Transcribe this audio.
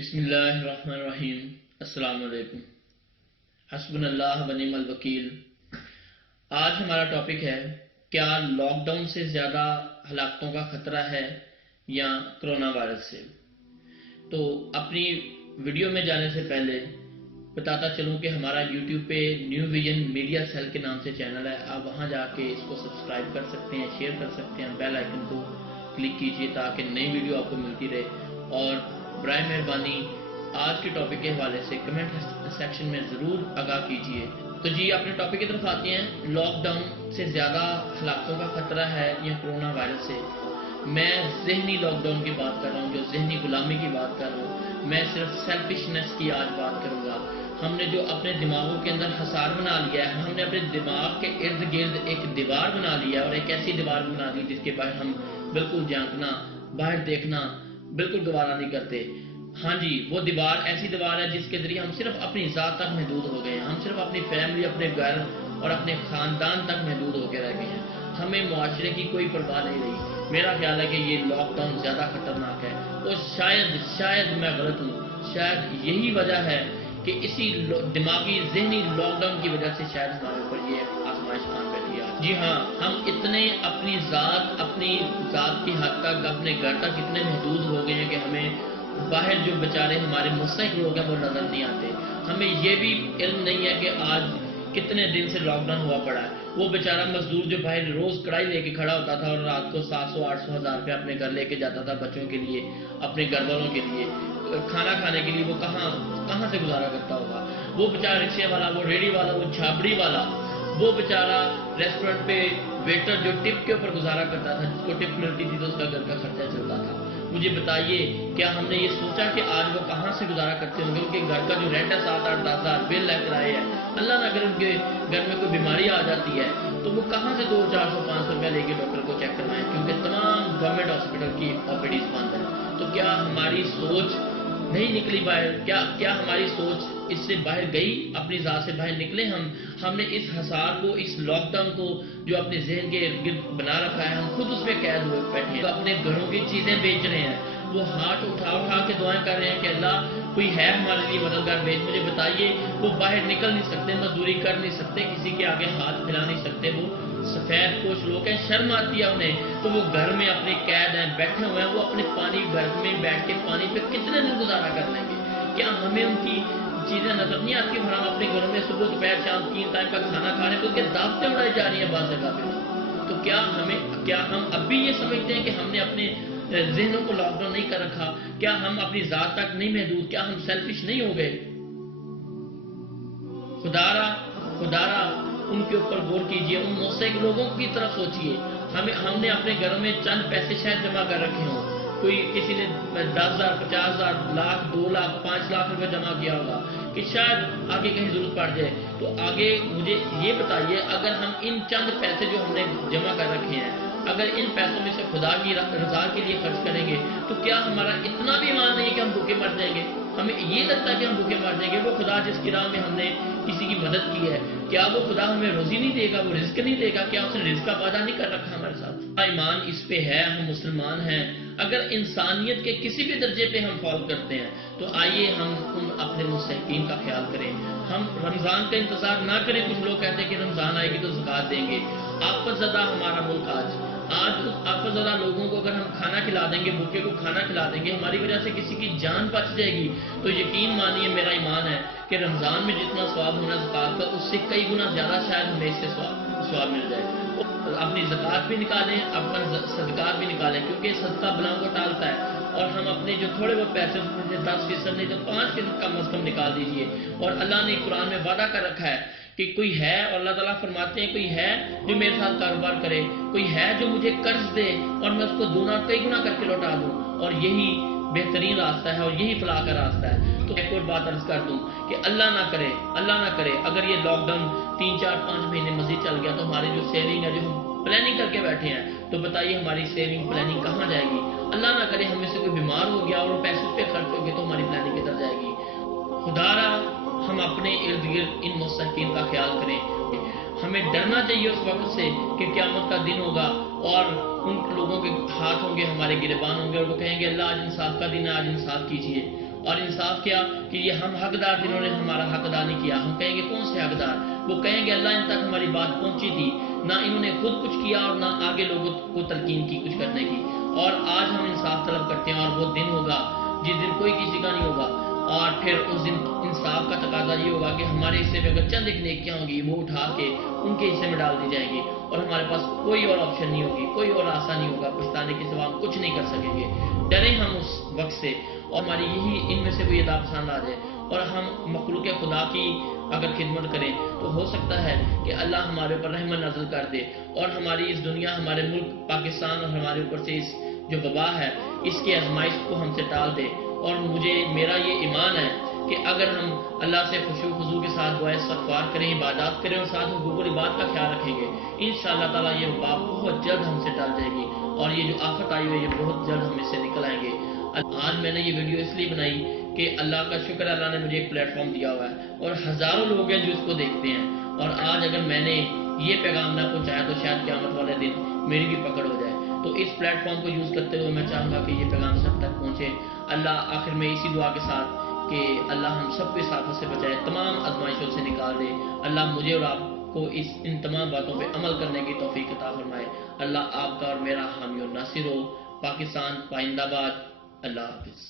बिस्मिल्लाहिर्रहमानिर्रहीम। अस्सलाम वालेकुम। हस्बुनल्लाह व निअमल वकील। आज हमारा टॉपिक है, क्या लॉकडाउन से ज़्यादा हलाकतों का ख़तरा है या कोरोना वायरस से। तो अपनी वीडियो में जाने से पहले बताता चलूँ कि हमारा यूट्यूब पे न्यू विजन मीडिया सेल के नाम से चैनल है। आप वहाँ जाके इसको सब्सक्राइब कर सकते हैं, शेयर कर सकते हैं, बेल आइकन को क्लिक कीजिए ताकि नई वीडियो आपको मिलती रहे। और बराए मेहरबानी आज के टॉपिक के हवाले से कमेंट सेक्शन में ज़रूर आगाह कीजिए। तो जी, अपने टॉपिक की तरफ आते हैं। लॉकडाउन से ज़्यादा हलाकों का ख़तरा है या कोरोना वायरस से। मैं ज़हनी लॉकडाउन की बात कर रहा हूँ, जो ज़हनी गुलामी की बात कर रहा हूँ। मैं सिर्फ सेल्फिशनेस की आज बात करूँगा। हमने जो अपने दिमागों के अंदर हसार बना लिया है, हमने अपने दिमाग के इर्द गिर्द एक दीवार बना लिया और एक ऐसी दीवार बना दी जिसके बाहर हम बिल्कुल झांकना, बाहर देखना बिल्कुल गवारा नहीं करते। हाँ जी, वो दीवार ऐसी दीवार है जिसके जरिए हम सिर्फ अपनी ज़ात तक महदूद हो गए हैं। हम सिर्फ अपनी फैमिली, अपने घर और अपने ख़ानदान तक महदूद होकर रह गए हैं। हमें मुआशरे की कोई परवाह नहीं रही। मेरा ख्याल है कि ये लॉकडाउन ज़्यादा ख़तरनाक है और शायद मैं गलत हूँ। शायद यही वजह है कि इसी दिमागी ज़हनी लॉकडाउन की वजह से शायद हमारे ऊपर ये आजमाइश आन बैठी है। जी हाँ, हम इतने अपनी ज़ात की हद तक, अपने घर तक इतने महदूद हो गए हैं कि हमें बाहर जो बेचारे हमारे मुस्तहिक लोग हैं वो नज़र नहीं आते। हमें ये भी इल्म नहीं है कि आज कितने दिन से लॉकडाउन हुआ पड़ा है। वो बेचारा मजदूर जो बाहर रोज़ कढ़ाई लेके खड़ा होता था और रात को 700-800 हज़ार रुपये अपने घर लेके जाता था बच्चों के लिए, अपने घर वालों के लिए, खाना खाने के लिए, वो कहाँ से गुजारा करता होगा। वो बेचारा रिक्शे वाला, वो रेडी वाला, वो छाबड़ी वाला, वो बेचारा रेस्टोरेंट पे वेटर जो टिप के ऊपर गुजारा करता था, जिसको टिप मिलती थी तो उसका घर का खर्चा चलता था। मुझे बताइए, क्या हमने ये सोचा कि आज वो कहाँ से गुजारा करते होंगे। उनके घर का जो रेंट है 7-8-10 हज़ार बिल लेकर आए हैं। अल्लाह ना अगर उनके घर में कोई बीमारी आ जाती है तो वो कहाँ से 200-400-500 रुपया लेके डॉक्टर को चेक करवाएं, क्योंकि तमाम गवर्नमेंट हॉस्पिटल की ओपीडीज बंद है। तो क्या हमारी सोच नहीं निकली बाहर? क्या हमारी सोच इससे बाहर गई, अपनी ज़ात से बाहर निकले? हमने इस हसार को, इस लॉकडाउन को जो अपने जहन के इर्द गिर्द बना रखा है, हम खुद उसमें कैद हुए बैठे हैं। तो अपने घरों की चीज़ें बेच रहे हैं, वो हाथ उठा के दुआएं कर रहे हैं कि अल्लाह कोई है हमारे लिए मददगार भेज। मुझे बताइए, वो बाहर निकल नहीं सकते, मजदूरी कर नहीं सकते, किसी के आगे हाथ फैला नहीं सकते। वो सफ़ेद पोश लोग हैं, शर्म आती है उन्हें, तो वो घर में अपने कैद हैं, बैठे हुए हैं। वो अपने घर में बैठ के पानी पे कितने दिन गुजारा कर लेंगे? क्या हमें उनकी चीज़ें नजर नहीं आती? और हम अपने घरों में सुबह दोपहर शाम 3 टाइम का खाना खा रहे हैं तो उसके दावतें उड़ाई जा रही हैं बाज़ जगह पे। तो क्या हम अब भी ये समझते हैं कि हमने अपने ज़हनों को लॉकडाउन नहीं कर रखा? क्या हम अपनी ज़ात तक नहीं महदूद? क्या हम सेल्फिश नहीं हो गए? खुदारा उनके ऊपर गौर कीजिए, उन मुस्तहिक लोगों की तरफ सोचिए। हमने अपने घरों में चंद पैसे शायद जमा कर रखे हों। कोई किसी ने 10,000, 50,000, लाख, 2 लाख, 5 लाख रुपए जमा किया होगा कि शायद आगे कहीं जरूरत पड़ जाए। तो आगे मुझे ये बताइए, अगर हम इन चंद पैसे जो हमने जमा कर रखे हैं, अगर इन पैसों में से खुदा की रज़ा के लिए खर्च करेंगे तो क्या हमारा इतना भी ईमान नहीं है कि हम भूखे मर जाएंगे? हमें ये लगता है कि हम भूखे मर जाएंगे। वो खुदा जिसकी राह में हमने किसी की मदद की है, क्या वो खुदा हमें रोजी नहीं देगा, वो रिस्क नहीं देगा? क्या उसने रिस्क का वादा नहीं कर रखा हमारे साथ? ईमान इस पे है, हम मुसलमान हैं। अगर इंसानियत के किसी भी दर्जे पे हम फॉलो करते हैं तो आइए हम उन अपने मुस्तहिकीन का ख्याल करें। हम रमज़ान का इंतज़ार ना करें। कुछ लोग कहते हैं कि रमज़ान आएगी तो ज़कात देंगे। आफतज़दा हमारा मुल्क आज उस आफतज़दा लोगों को अगर हम खाना खिला देंगे, भूखे को खाना खिला देंगे, हमारी वजह से किसी की जान बच जाएगी, तो यकीन मानिए, मेरा ईमान है कि रमज़ान में जितना स्वाब होना ज़कात का, उससे कई गुना ज़्यादा शायद हमें इससे स्वाब मिल जाए। अपनी ज़कात भी निकालें, अपना सदक़ात भी निकालें, क्योंकि सदका बलाओं को टालता है। और हम अपने जो थोड़े बहुत पैसे, 10% नहीं तो 5% कम अज़ कम निकाल दीजिए। और अल्लाह ने कुरान में वादा कर रखा है कि कोई है, और अल्लाह ताला फरमाते हैं, कोई है जो मेरे साथ कारोबार करे, कोई है जो मुझे कर्ज दे और मैं उसको कई गुना करके लौटा दूं। और यही बेहतरीन रास्ता है और यही फलाह का रास्ता है। तो एक और बात अर्ज कर दूं कि अल्लाह ना करे अगर ये लॉकडाउन 3-4-5 महीने मजीद चल गया तो हमारी जो सेविंग है, जो हम प्लानिंग करके बैठे हैं, तो बताइए हमारी सेविंग प्लानिंग कहाँ जाएगी? अल्लाह ना करे हमें से कोई बीमार हो गया और पैसे पे खर्च हो गए तो हमारी प्लानिंग किधर जाएगी? खुदारा हम अपने इर्द गिर्द इन मुस्तहिकीन का ख्याल करें। हमें डरना चाहिए उस वक्त से कि क़यामत का दिन होगा और उन लोगों के हाथ होंगे, हमारे गिरबान होंगे और वो कहेंगे अल्लाह आज इंसाफ का दिन है, आज इंसाफ कीजिए। اور انصاف کیا کہ یہ ہم حقدار جنہوں نے ہمارا حق ادا نہیں کیا. ہم کہیں گے کون سے حقدار؟ وہ کہیں گے اللہ ان تک ہماری بات پہنچی تھی، نہ انہوں نے خود کچھ کیا اور نہ آگے لوگوں کو تلقین کی کچھ کرنے کی. اور آج ہم انصاف طلب کرتے ہیں، اور وہ دن ہوگا جس دن کوئی کسی کا نہیں ہوگا، اور پھر اس دن انصاف کا تقاضا یہ ہوگا کہ ہمارے حصے میں اگر چند ایک نیکیاں ہوں گی وہ اٹھا کے ان کے حصے میں ڈال دی جائیں گی، اور ہمارے پاس کوئی اور آپشن نہیں ہوگی، کوئی اور راستہ نہیں ہوگا، پچھتانے کے سوا ہم کچھ نہیں کر سکیں گے. ڈریں ہم اس وقت سے، اور ہماری یہی ان میں سے کوئی ادا پسند آ جائے اور ہم مخلوق خدا کی اگر خدمت کریں تو ہو سکتا ہے کہ اللہ ہمارے اوپر رحمت نازل کر دے، اور ہماری اس دنیا، ہمارے ملک پاکستان اور ہمارے اوپر سے اس جو وبا ہے اس کی آزمائش کو ہم سے ٹال دے. اور میرا یہ ایمان ہے کہ اگر ہم اللہ سے خشوع خضوع کے ساتھ دعائے استغفار کریں، عبادات کریں اور ساتھ حقوق العباد کا خیال رکھیں گے، انشاءاللہ تعالیٰ یہ وبا بہت جلد ہم سے ٹل جائے گی، اور یہ جو آفت آئی ہوئی ہے یہ بہت جلد ہم اس سے نکل آئیں گے. آج میں نے یہ ویڈیو اس لیے بنائی کہ اللہ کا شکر ہے، اللہ نے مجھے ایک پلیٹ فارم دیا ہوا ہے اور ہزاروں لوگ ہیں جو اس کو دیکھتے ہیں. اور آج اگر میں نے یہ پیغام نہ پہنچایا تو شاید قیامت والے دن میری بھی پکڑ ہو جائے. تو اس پلیٹ فارم کو یوز کرتے ہوئے میں چاہوں گا کہ یہ پیغام سب تک پہنچے. اللہ آخر میں اسی دعا کے ساتھ کہ اللہ ہم سب کو اس آفت سے بچائے، تمام آزمائشوں سے نکال دے. اللہ مجھے اور آپ کو ان تمام باتوں پہ عمل کرنے کی توفیق عطا فرمائے. اللہ آپ کا اور میرا حامی و ناصر ہو. پاکستان پائندہ باد. اللہ حافظ.